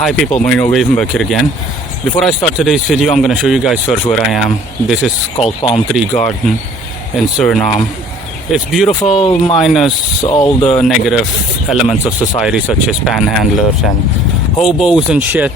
Hi people, Marino Ravenberg here again. Before I start today's video, I'm going to show you guys first where I am. This is called Palm Tree Garden in Suriname. It's beautiful minus all the negative elements of society such as panhandlers and hobos and shit.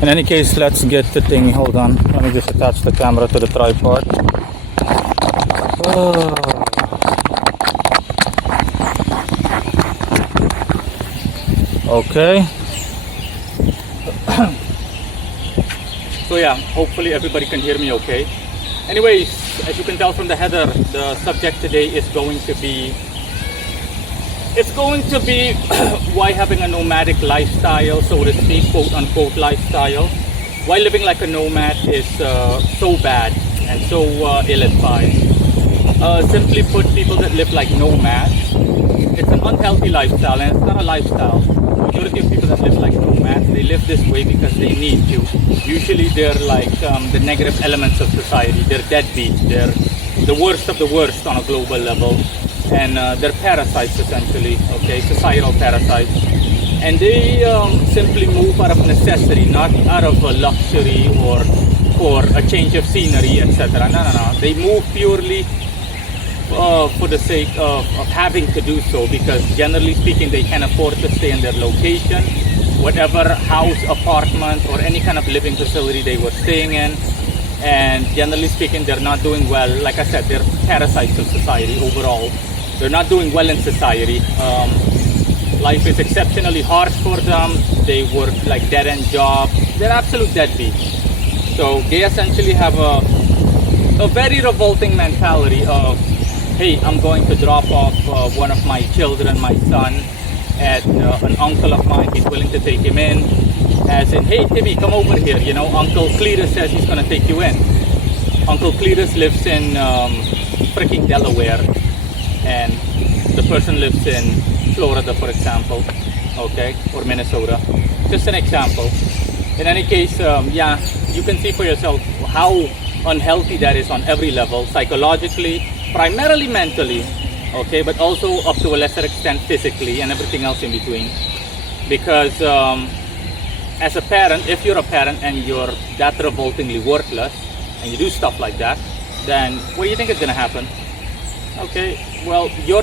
In any case, let's get the thing. Hold on, let me just attach the camera to the tripod. Okay. So yeah, hopefully everybody can hear me okay. Anyways, as you can tell from the header, the subject today is going to be why having a nomadic lifestyle, so to speak, quote unquote lifestyle, why living like a nomad is so bad and so ill-advised. Simply put, people that live like nomads, it's an unhealthy lifestyle, and it's not a lifestyle. The majority of people that live like nomads, they live this way because they need to. Usually they're like the negative elements of society. They're deadbeats. They're the worst of the worst on a global level. And they're parasites essentially, okay, societal parasites. And they simply move out of necessity, not out of a luxury or for a change of scenery, etc. No. They move purely for the sake of having to do so, because generally speaking they can afford to stay in their location, whatever house, apartment or any kind of living facility they were staying in. And generally speaking, they're not doing well. Like I said, they're parasites of society overall. They're not doing well in society. Life is exceptionally hard for them. They work like dead-end jobs. They're absolute deadbeats. So they essentially have a very revolting mentality of, hey, I'm going to drop off one of my children, my son, at an uncle of mine. He's willing to take him in. As in, hey, Timmy, come over here. You know, Uncle Cletus says he's going to take you in. Uncle Cletus lives in freaking Delaware. And the person lives in Florida, for example. Okay? Or Minnesota. Just an example. In any case, yeah, you can see for yourself how unhealthy that is on every level. Psychologically, primarily mentally, okay, but also up to a lesser extent physically and everything else in between. Because as a parent, if you're a parent and you're that revoltingly worthless and you do stuff like that, then what do you think is going to happen? Okay, well, your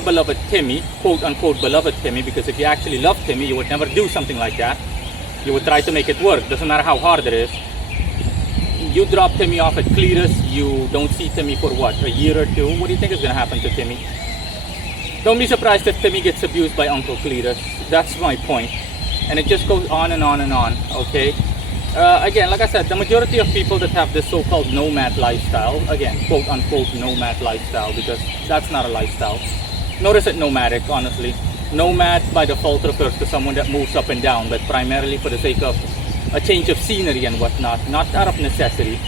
beloved Timmy, quote unquote beloved Timmy, because if you actually love Timmy, you would never do something like that. You would try to make it work. Doesn't matter how hard it is. You drop Timmy off at Cletus, you don't see Timmy for what, a year or two? What do you think is going to happen to Timmy? Don't be surprised if Timmy gets abused by Uncle Cletus. That's my point. And it just goes on and on and on, okay? Again, like I said, the majority of people that have this so-called nomad lifestyle, again, quote-unquote nomad lifestyle, because that's not a lifestyle. Notice it nomadic, honestly. Nomad by default refers to someone that moves up and down, but primarily for the sake of a change of scenery and whatnot, not out of necessity.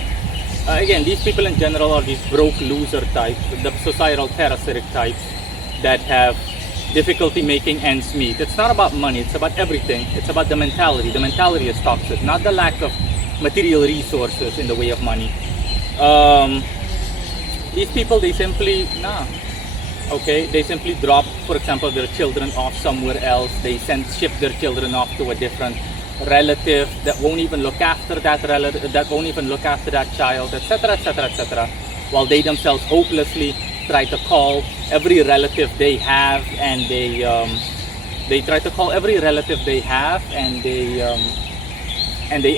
Again, these people in general are these broke loser types, the societal parasitic types that have difficulty making ends meet. It's not about money, it's about everything. It's about the mentality. The mentality is toxic, not the lack of material resources in the way of money. These people, they simply, okay, they simply drop, for example, their children off somewhere else. They ship their children off to a different relative that won't even look after that relative, that won't even look after that child, etc., etc., etc., while they themselves hopelessly try to call every relative they have, and they try to call every relative they have, and they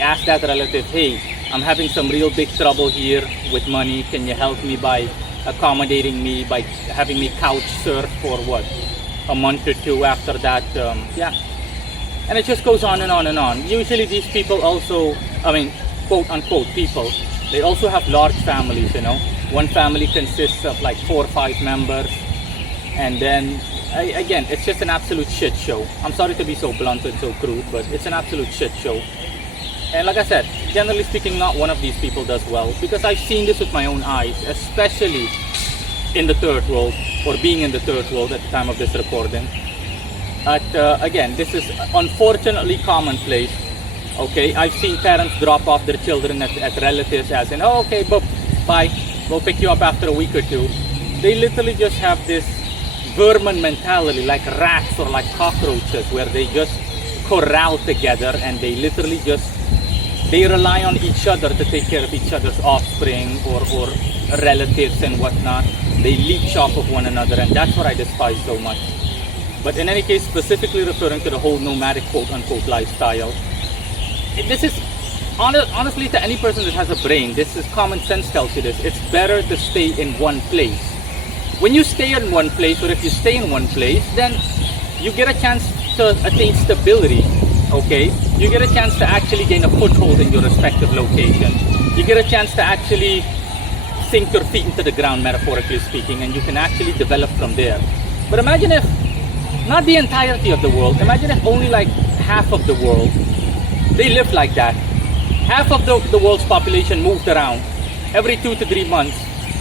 ask that relative, hey, I'm having some real big trouble here with money. Can you help me by accommodating me, by having me couch surf for what, a month or two? After that, yeah. And it just goes on and on and on. Usually these people also, I mean, quote unquote people, they also have large families, you know. One family consists of like 4 or 5 members. And then, again, it's just an absolute shit show. I'm sorry to be so blunt and so crude, but it's an absolute shit show. And like I said, generally speaking, not one of these people does well. Because I've seen this with my own eyes, especially in the third world, or being in the third world at the time of this recording. Again, this is unfortunately commonplace. Okay, I've seen parents drop off their children at relatives as in, oh, okay, bye, we'll pick you up after a week or two. They literally just have this vermin mentality, like rats or like cockroaches, where they just corral together, and they literally just, they rely on each other to take care of each other's offspring or relatives and whatnot. They leech off of one another, and that's what I despise so much. But in any case, specifically referring to the whole nomadic quote-unquote lifestyle, this is, honestly, to any person that has a brain, this is common sense tells you this. It's better to stay in one place. When you stay in one place, or if you stay in one place, then you get a chance to attain stability, okay? You get a chance to actually gain a foothold in your respective location. You get a chance to actually sink your feet into the ground, metaphorically speaking, and you can actually develop from there. But imagine if, not the entirety of the world, imagine if only like half of the world, they live like that. Half of the world's population moved around every 2 to 3 months.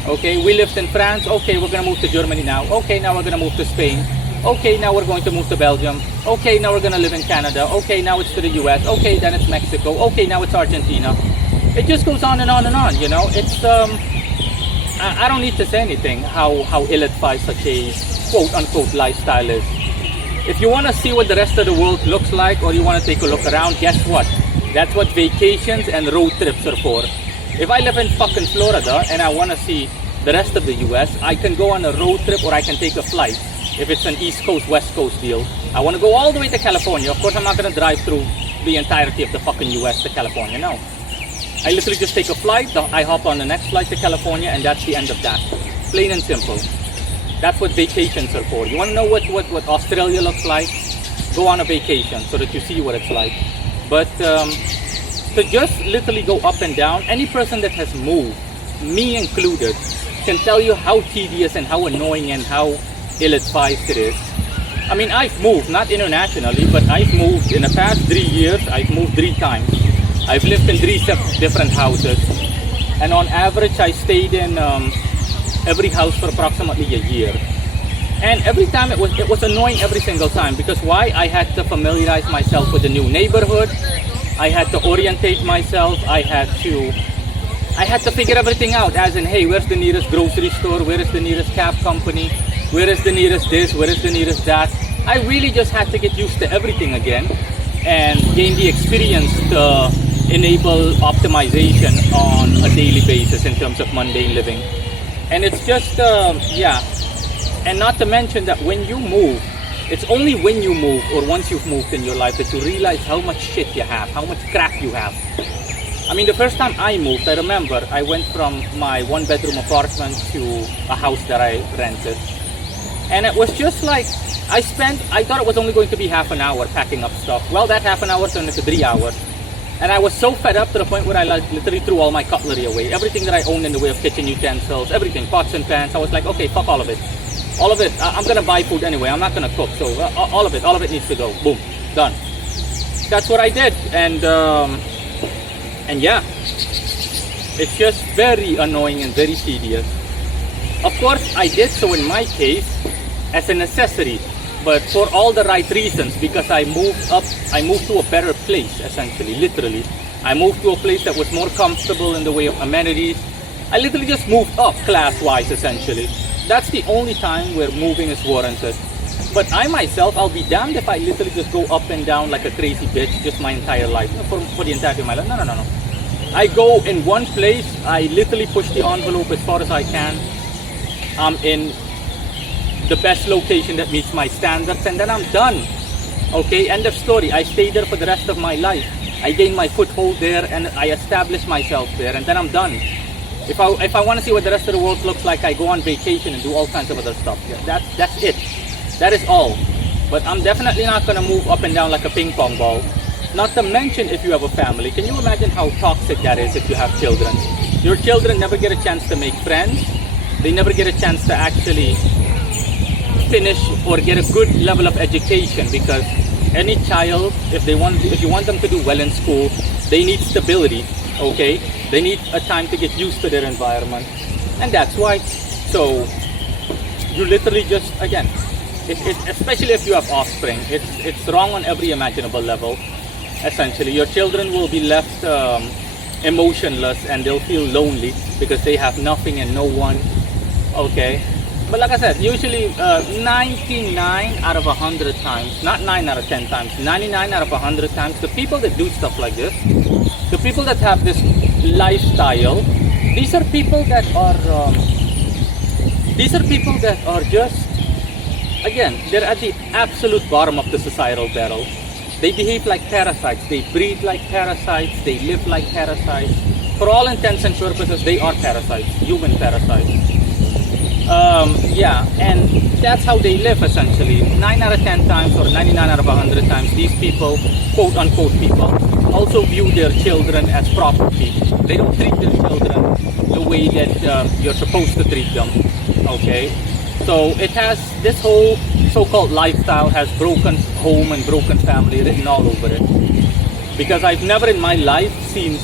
Okay, we lived in France. Okay, we're gonna move to Germany now. Okay, now we're gonna move to Spain. Okay, now we're going to move to Belgium. Okay, now we're gonna live in Canada. Okay, now it's to the US. Okay, then it's Mexico. Okay, now it's Argentina. It just goes on and on and on, you know. It's I don't need to say anything how ill-advised such a quote-unquote lifestyle is. If you want to see what the rest of the world looks like, or you want to take a look around, guess what? That's what vacations and road trips are for. If I live in fucking Florida and I want to see the rest of the US, I can go on a road trip or I can take a flight. If it's an East Coast, West Coast deal, I want to go all the way to California. Of course, I'm not going to drive through the entirety of the fucking US to California, no. I literally just take a flight, I hop on the next flight to California, and that's the end of that. Plain and simple. That's what vacations are for. You want to know what Australia looks like? Go on a vacation so that you see what it's like. But to just literally go up and down, any person that has moved, me included, can tell you how tedious and how annoying and how ill-advised it is. I mean, I've moved, not internationally, but I've moved in the past 3 years, I've moved 3 times. I've lived in 3 different houses, and on average I stayed in every house for approximately a year. And every time it was annoying every single time, because why? I had to familiarize myself with the new neighborhood, I had to orientate myself, I had to figure everything out, as in, hey, where's the nearest grocery store, where is the nearest cab company, where is the nearest this, where is the nearest that. I really just had to get used to everything again and gain the experience to enable optimization on a daily basis in terms of mundane living. And it's just, yeah. And not to mention that when you move, it's only when you move or once you've moved in your life that you realize how much shit you have, how much crap you have. I mean, the first time I moved, I remember I went from my 1-bedroom apartment to a house that I rented. And it was just like, I thought it was only going to be half an hour packing up stuff. Well, that half an hour turned into 3 hours. And I was so fed up to the point where I literally threw all my cutlery away. Everything that I owned in the way of kitchen utensils, everything, pots and pans. I was like, okay, fuck all of it. All of it, I'm gonna buy food anyway. I'm not gonna cook, so all of it needs to go. Boom, done. That's what I did, and yeah, it's just very annoying and very tedious. Of course, I did so in my case as a necessity, but for all the right reasons, because I moved to a better place, essentially, literally. I moved to a place that was more comfortable in the way of amenities. I literally just moved up class-wise, essentially. That's the only time where moving is warranted. But I myself, I'll be damned if I literally just go up and down like a crazy bitch just my entire life, for the entirety of my life. No. I go in one place, I literally push the envelope as far as I can. I'm in the best location that meets my standards, and then I'm done. Okay, end of story. I stay there for the rest of my life. I gain my foothold there and I establish myself there, and then I'm done. If I want to see what the rest of the world looks like, I go on vacation and do all kinds of other stuff. Yeah, that's it. That is all. But I'm definitely not going to move up and down like a ping pong ball. Not to mention if you have a family. Can you imagine how toxic that is if you have children? Your children never get a chance to make friends. They never get a chance to actually finish or get a good level of education, because any child, if you want them to do well in school, they need stability, okay? They need a time to get used to their environment, and that's why. So you literally just, again, especially if you have offspring, it's wrong on every imaginable level. Essentially, your children will be left emotionless, and they'll feel lonely because they have nothing and no one, okay? But like I said, usually 99 out of 100 times, not 9 out of 10 times, 99 out of 100 times, the people that do stuff like this, the people that have this lifestyle, these are people that are just, again, they're at the absolute bottom of the societal barrel. They behave like parasites, they breathe like parasites, they live like parasites. For all intents and purposes, they are parasites, human parasites. Yeah, and that's how they live essentially. 9 out of 10 times or 99 out of 100 times, these people, quote unquote people, also view their children as property. They don't treat their children the way that you're supposed to treat them, okay? So it has, this whole so-called lifestyle has broken home and broken family written all over it. Because I've never in my life seen a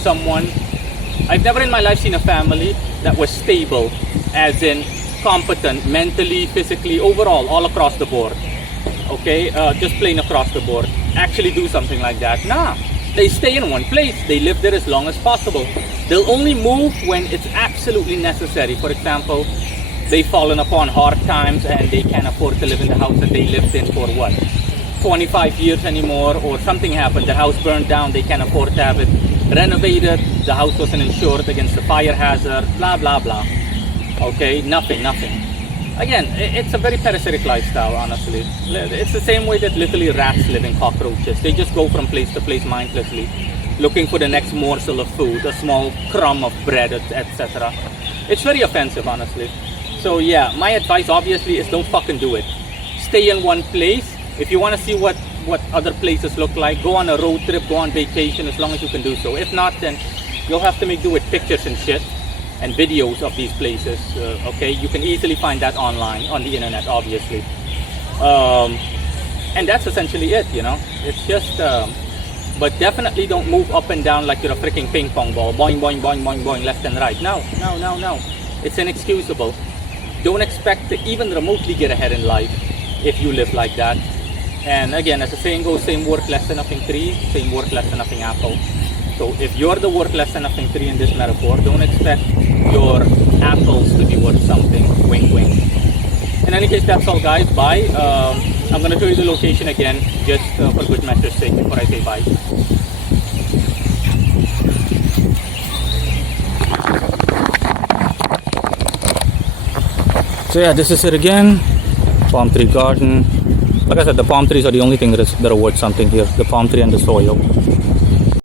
family that was stable, as in competent, mentally, physically, overall, all across the board. Okay, just plain across the board. Actually do something like that. Nah, they stay in one place. They live there as long as possible. They'll only move when it's absolutely necessary. For example, they've fallen upon hard times and they can't afford to live in the house that they lived in for what, 25 years anymore, or something happened, the house burned down, they can't afford to have it renovated, the house wasn't insured against the fire hazard, blah blah blah. Okay, nothing. Again, it's a very parasitic lifestyle, honestly. It's the same way that literally rats live in cockroaches. They just go from place to place mindlessly, looking for the next morsel of food, a small crumb of bread, etc. It's very offensive, honestly. So yeah, my advice obviously is don't fucking do it. Stay in one place. If you want to see what other places look like, go on a road trip, go on vacation, as long as you can do so. If not, then you'll have to make do with pictures and shit and videos of these places. Okay, you can easily find that online, on the internet, obviously. And that's essentially it, you know. It's just, but definitely don't move up and down like you're a freaking ping pong ball. Boing, boing, boing, boing, boing, left and right. No. It's inexcusable. Don't expect to even remotely get ahead in life if you live like that. And again, as the saying goes, same work, less than nothing tree, same work, less than nothing apple. So if you're the work less than nothing tree in this metaphor, don't expect your apples to be worth something. Wink, wink. In any case, that's all, guys. Bye. I'm going to show you the location again, just for good measure's sake, before I say bye. So yeah, this is it again. Palm tree garden. Like I said, the palm trees are the only thing that are worth something here. The palm tree and the soil.